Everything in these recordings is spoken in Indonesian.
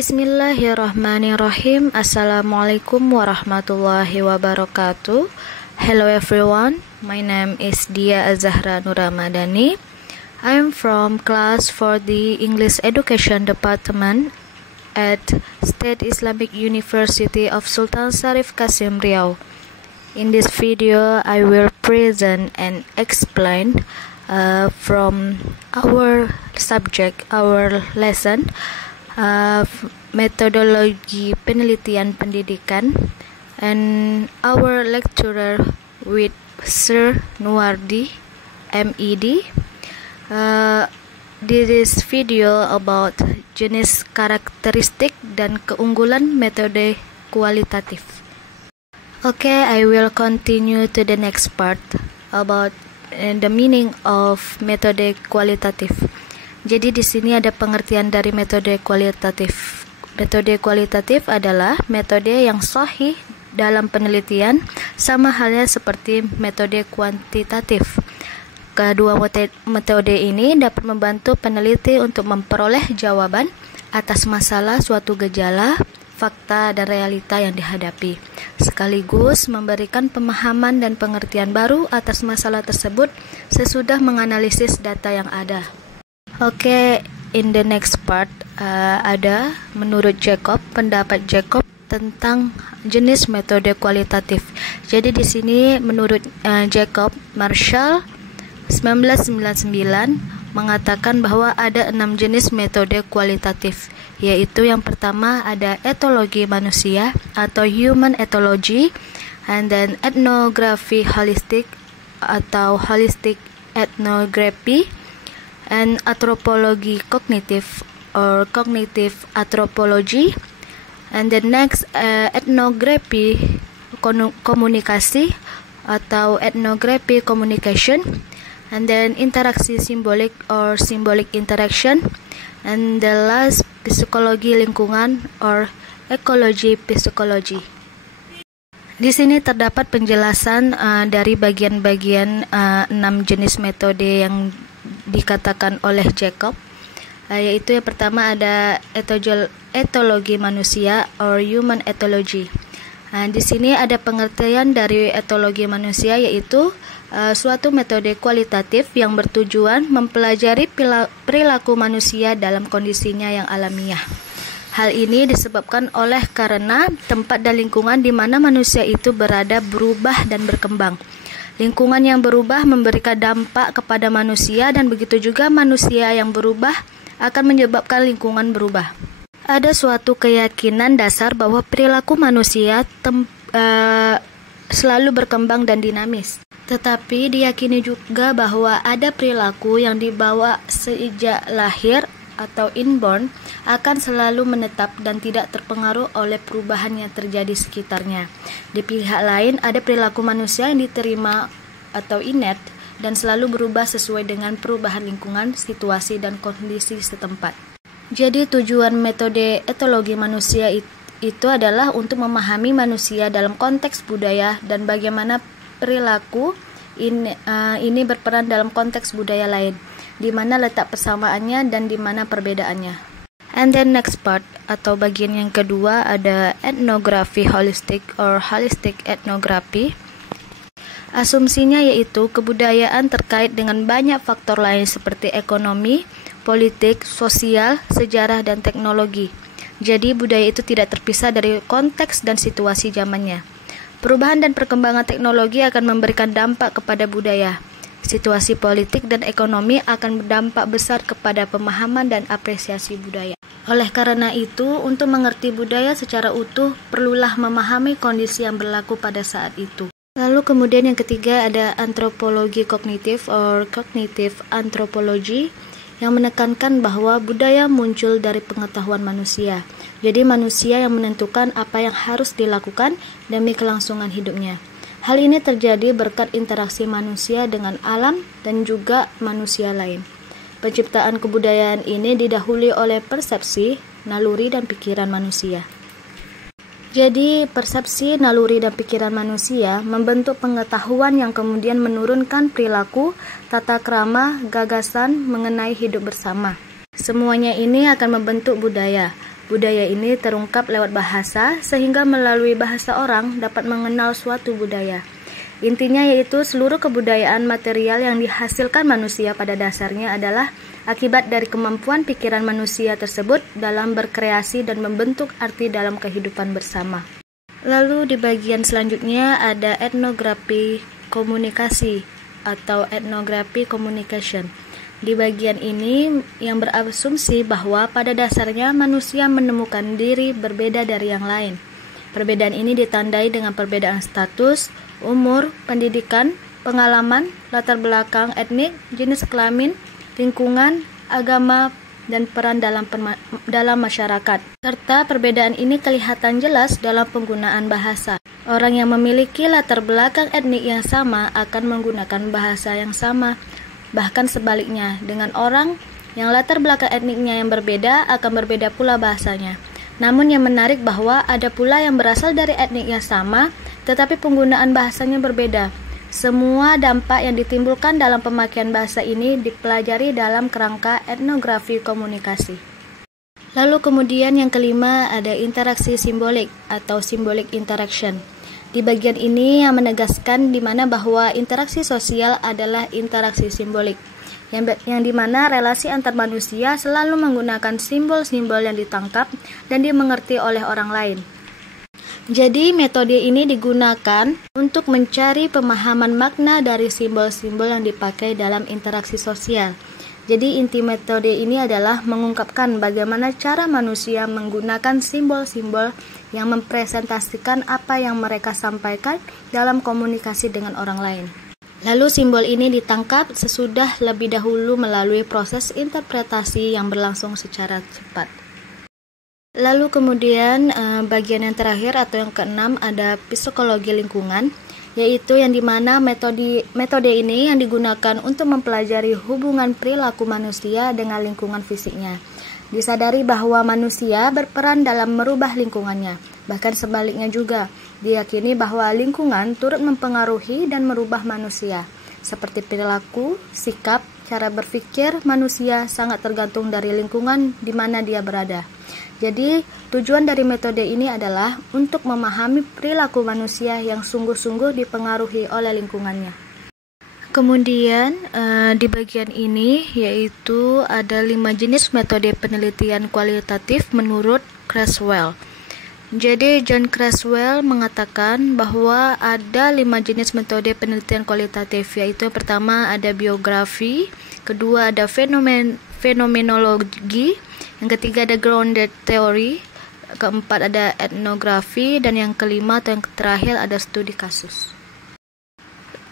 Bismillahirrahmanirrahim. Assalamualaikum warahmatullahi wabarakatuh. Hello everyone, my name is Dia Azahra Nuramadani. I am from class for the English Education Department at State Islamic University of Sultan Syarif Qasim Riau. In this video, I will present and explain from our subject, our lesson, metodologi penelitian pendidikan, and our lecturer with Sir Nuwardi, MED. This is video about jenis karakteristik dan keunggulan metode kualitatif. Okay, I will continue to the next part about the meaning of metode kualitatif. Jadi di sini ada pengertian dari metode kualitatif. Metode kualitatif adalah metode yang sahih dalam penelitian, sama halnya seperti metode kuantitatif. Kedua metode ini dapat membantu peneliti untuk memperoleh jawaban atas masalah suatu gejala, fakta, dan realita yang dihadapi, sekaligus memberikan pemahaman dan pengertian baru atas masalah tersebut sesudah menganalisis data yang ada. Oke, in the next part ada menurut Jacob, pendapat Jacob tentang jenis metode kualitatif. Jadi di sini menurut Jacob Marshall 1999 mengatakan bahwa ada 6 jenis metode kualitatif, yaitu yang pertama ada etologi manusia atau human ethology, and then ethnography holistic atau holistic ethnography, and anthropology cognitive or cognitive anthropology, and the next ethnography komunikasi atau ethnography communication, and then interaksi simbolik or symbolic interaction, and the last psikologi lingkungan or ecology psychology. Di sini terdapat penjelasan dari bagian-bagian 6 jenis metode yang dikatakan oleh Jacob, yaitu yang pertama ada etologi manusia or human ethology. Di sini ada pengertian dari etologi manusia, yaitu suatu metode kualitatif yang bertujuan mempelajari perilaku manusia dalam kondisinya yang alamiah. Hal ini disebabkan oleh karena tempat dan lingkungan di mana manusia itu berada berubah dan berkembang. Lingkungan yang berubah memberikan dampak kepada manusia, dan begitu juga manusia yang berubah akan menyebabkan lingkungan berubah. Ada suatu keyakinan dasar bahwa perilaku manusia selalu berkembang dan dinamis. Tetapi diyakini juga bahwa ada perilaku yang dibawa sejak lahir atau inborn akan selalu menetap dan tidak terpengaruh oleh perubahan yang terjadi sekitarnya. Di pihak lain, ada perilaku manusia yang diterima atau inert dan selalu berubah sesuai dengan perubahan lingkungan, situasi, dan kondisi setempat. Jadi tujuan metode etologi manusia itu adalah untuk memahami manusia dalam konteks budaya dan bagaimana perilaku ini berperan dalam konteks budaya lain, di mana letak persamaannya dan di mana perbedaannya. And then next part atau bagian yang kedua ada ethnography holistic or holistic ethnography. Asumsinya yaitu kebudayaan terkait dengan banyak faktor lain seperti ekonomi, politik, sosial, sejarah, dan teknologi. Jadi budaya itu tidak terpisah dari konteks dan situasi zamannya. Perubahan dan perkembangan teknologi akan memberikan dampak kepada budaya. Situasi politik dan ekonomi akan berdampak besar kepada pemahaman dan apresiasi budaya. Oleh karena itu, untuk mengerti budaya secara utuh, perlulah memahami kondisi yang berlaku pada saat itu. Lalu kemudian yang ketiga ada antropologi kognitif or cognitive anthropology, yang menekankan bahwa budaya muncul dari pengetahuan manusia. Jadi manusia yang menentukan apa yang harus dilakukan demi kelangsungan hidupnya. Hal ini terjadi berkat interaksi manusia dengan alam dan juga manusia lain. Penciptaan kebudayaan ini didahului oleh persepsi, naluri, dan pikiran manusia. Jadi persepsi, naluri, dan pikiran manusia membentuk pengetahuan yang kemudian menurunkan perilaku, tata krama, gagasan mengenai hidup bersama. Semuanya ini akan membentuk budaya. Budaya ini terungkap lewat bahasa, sehingga melalui bahasa orang dapat mengenal suatu budaya. Intinya yaitu seluruh kebudayaan material yang dihasilkan manusia pada dasarnya adalah akibat dari kemampuan pikiran manusia tersebut dalam berkreasi dan membentuk arti dalam kehidupan bersama. Lalu di bagian selanjutnya ada etnografi komunikasi atau etnografi communication. Di bagian ini yang berasumsi bahwa pada dasarnya manusia menemukan diri berbeda dari yang lain. Perbedaan ini ditandai dengan perbedaan status, umur, pendidikan, pengalaman, latar belakang etnik, jenis kelamin, lingkungan, agama, dan peran dalam masyarakat. Serta perbedaan ini kelihatan jelas dalam penggunaan bahasa. Orang yang memiliki latar belakang etnik yang sama akan menggunakan bahasa yang sama. Bahkan sebaliknya, dengan orang yang latar belakang etniknya yang berbeda akan berbeda pula bahasanya. Namun yang menarik bahwa ada pula yang berasal dari etnik yang sama, tetapi penggunaan bahasanya berbeda. Semua dampak yang ditimbulkan dalam pemakaian bahasa ini dipelajari dalam kerangka etnografi komunikasi. Lalu kemudian yang kelima ada interaksi simbolik atau symbolic interaction. Di bagian ini yang menegaskan di mana bahwa interaksi sosial adalah interaksi simbolik, yang dimana relasi antar manusia selalu menggunakan simbol-simbol yang ditangkap dan dimengerti oleh orang lain. Jadi metode ini digunakan untuk mencari pemahaman makna dari simbol-simbol yang dipakai dalam interaksi sosial. Jadi inti metode ini adalah mengungkapkan bagaimana cara manusia menggunakan simbol-simbol yang mempresentasikan apa yang mereka sampaikan dalam komunikasi dengan orang lain. Lalu simbol ini ditangkap sesudah lebih dahulu melalui proses interpretasi yang berlangsung secara cepat. Lalu kemudian bagian yang terakhir atau yang keenam ada psikologi lingkungan, yaitu yang dimana metode ini yang digunakan untuk mempelajari hubungan perilaku manusia dengan lingkungan fisiknya. Disadari bahwa manusia berperan dalam merubah lingkungannya, bahkan sebaliknya juga. Diyakini bahwa lingkungan turut mempengaruhi dan merubah manusia, seperti perilaku, sikap, cara berpikir manusia sangat tergantung dari lingkungan di mana dia berada. Jadi, tujuan dari metode ini adalah untuk memahami perilaku manusia yang sungguh-sungguh dipengaruhi oleh lingkungannya. Kemudian, di bagian ini yaitu ada 5 jenis metode penelitian kualitatif menurut Creswell. Jadi, John Creswell mengatakan bahwa ada 5 jenis metode penelitian kualitatif, yaitu yang pertama ada biografi, kedua ada fenomenologi, yang ketiga ada grounded theory, keempat ada etnografi, dan yang kelima atau yang terakhir ada studi kasus.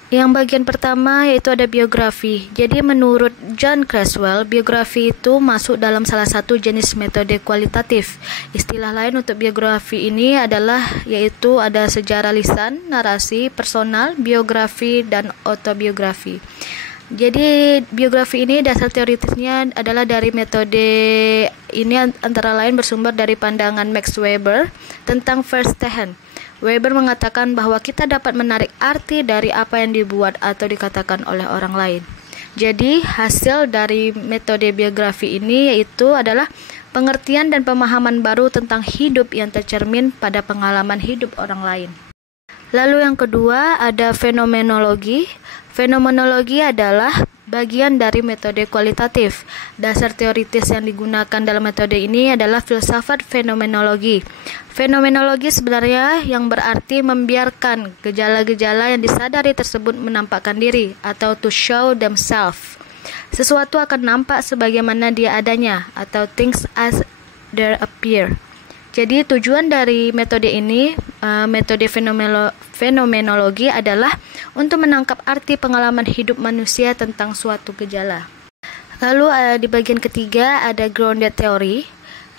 Yang bagian pertama yaitu ada biografi. Jadi menurut John Creswell, biografi itu masuk dalam salah satu jenis metode kualitatif. Istilah lain untuk biografi ini adalah yaitu ada sejarah lisan, narasi, personal, biografi, dan autobiografi. Jadi biografi ini dasar teoritisnya adalah dari metode ini antara lain bersumber dari pandangan Max Weber tentang first hand. Weber mengatakan bahwa kita dapat menarik arti dari apa yang dibuat atau dikatakan oleh orang lain. Jadi hasil dari metode biografi ini yaitu adalah pengertian dan pemahaman baru tentang hidup yang tercermin pada pengalaman hidup orang lain. Lalu yang kedua ada fenomenologi. Fenomenologi adalah bagian dari metode kualitatif. Dasar teoritis yang digunakan dalam metode ini adalah filsafat fenomenologi. Fenomenologi sebenarnya yang berarti membiarkan gejala-gejala yang disadari tersebut menampakkan diri atau to show themselves. Sesuatu akan nampak sebagaimana dia adanya atau things as they appear. Jadi tujuan dari metode ini, metode fenomenologi adalah untuk menangkap arti pengalaman hidup manusia tentang suatu gejala. Lalu di bagian ketiga ada grounded theory,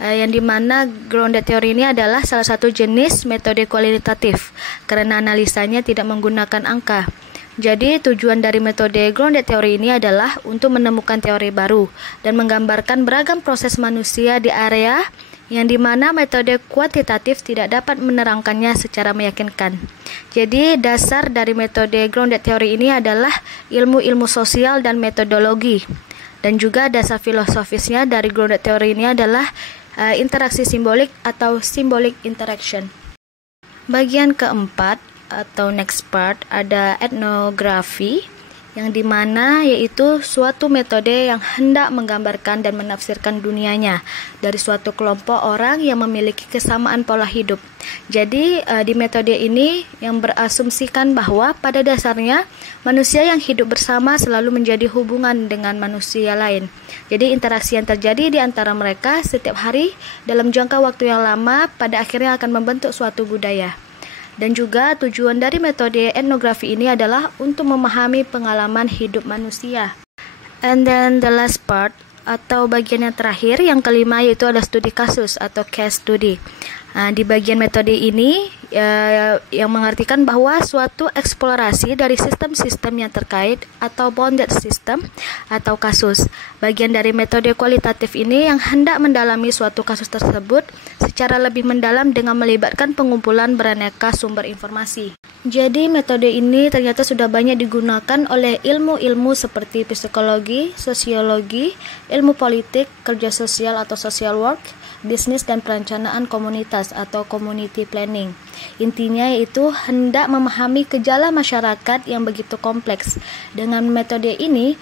yang dimana grounded theory ini adalah salah satu jenis metode kualitatif karena analisanya tidak menggunakan angka. Jadi tujuan dari metode grounded theory ini adalah untuk menemukan teori baru dan menggambarkan beragam proses manusia di area yang dimana metode kuantitatif tidak dapat menerangkannya secara meyakinkan. Jadi dasar dari metode grounded theory ini adalah ilmu-ilmu sosial dan metodologi. Dan juga dasar filosofisnya dari grounded teori ini adalah interaksi simbolik atau symbolic interaction. Bagian keempat atau next part ada etnografi, yang dimana yaitu suatu metode yang hendak menggambarkan dan menafsirkan dunianya dari suatu kelompok orang yang memiliki kesamaan pola hidup. Jadi di metode ini yang berasumsikan bahwa pada dasarnya manusia yang hidup bersama selalu menjadi hubungan dengan manusia lain. Jadi interaksi yang terjadi di antara mereka setiap hari dalam jangka waktu yang lama pada akhirnya akan membentuk suatu budaya. Dan juga tujuan dari metode etnografi ini adalah untuk memahami pengalaman hidup manusia. And then the last part atau bagian yang terakhir, yang kelima, yaitu ada studi kasus atau case study. Di bagian metode ini yang mengartikan bahwa suatu eksplorasi dari sistem-sistem yang terkait atau bounded system atau kasus. Bagian dari metode kualitatif ini yang hendak mendalami suatu kasus tersebut secara lebih mendalam dengan melibatkan pengumpulan beraneka sumber informasi. Jadi metode ini ternyata sudah banyak digunakan oleh ilmu-ilmu seperti psikologi, sosiologi, ilmu politik, kerja sosial atau social work, bisnis dan perencanaan komunitas atau community planning. Intinya yaitu hendak memahami gejala masyarakat yang begitu kompleks. Dengan metode ini,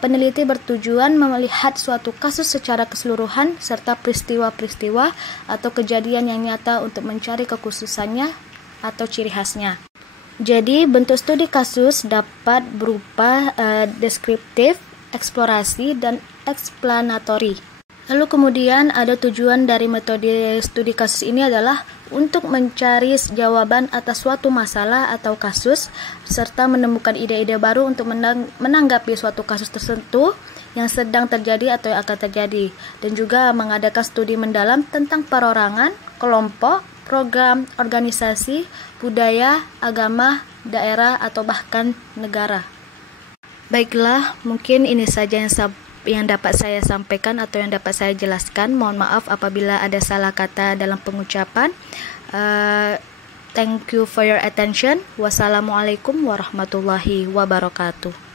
peneliti bertujuan melihat suatu kasus secara keseluruhan serta peristiwa-peristiwa atau kejadian yang nyata untuk mencari kekhususannya atau ciri khasnya. Jadi, bentuk studi kasus dapat berupa deskriptif, eksplorasi, dan eksplanatori. Lalu kemudian ada tujuan dari metode studi kasus ini adalah untuk mencari jawaban atas suatu masalah atau kasus, serta menemukan ide-ide baru untuk menanggapi suatu kasus tertentu yang sedang terjadi atau yang akan terjadi. Dan juga mengadakan studi mendalam tentang perorangan, kelompok, program, organisasi, budaya, agama, daerah, atau bahkan negara. Baiklah, mungkin ini saja yang dapat saya sampaikan atau yang dapat saya jelaskan. Mohon maaf apabila ada salah kata dalam pengucapan. Thank you for your attention. Wassalamualaikum warahmatullahi wabarakatuh.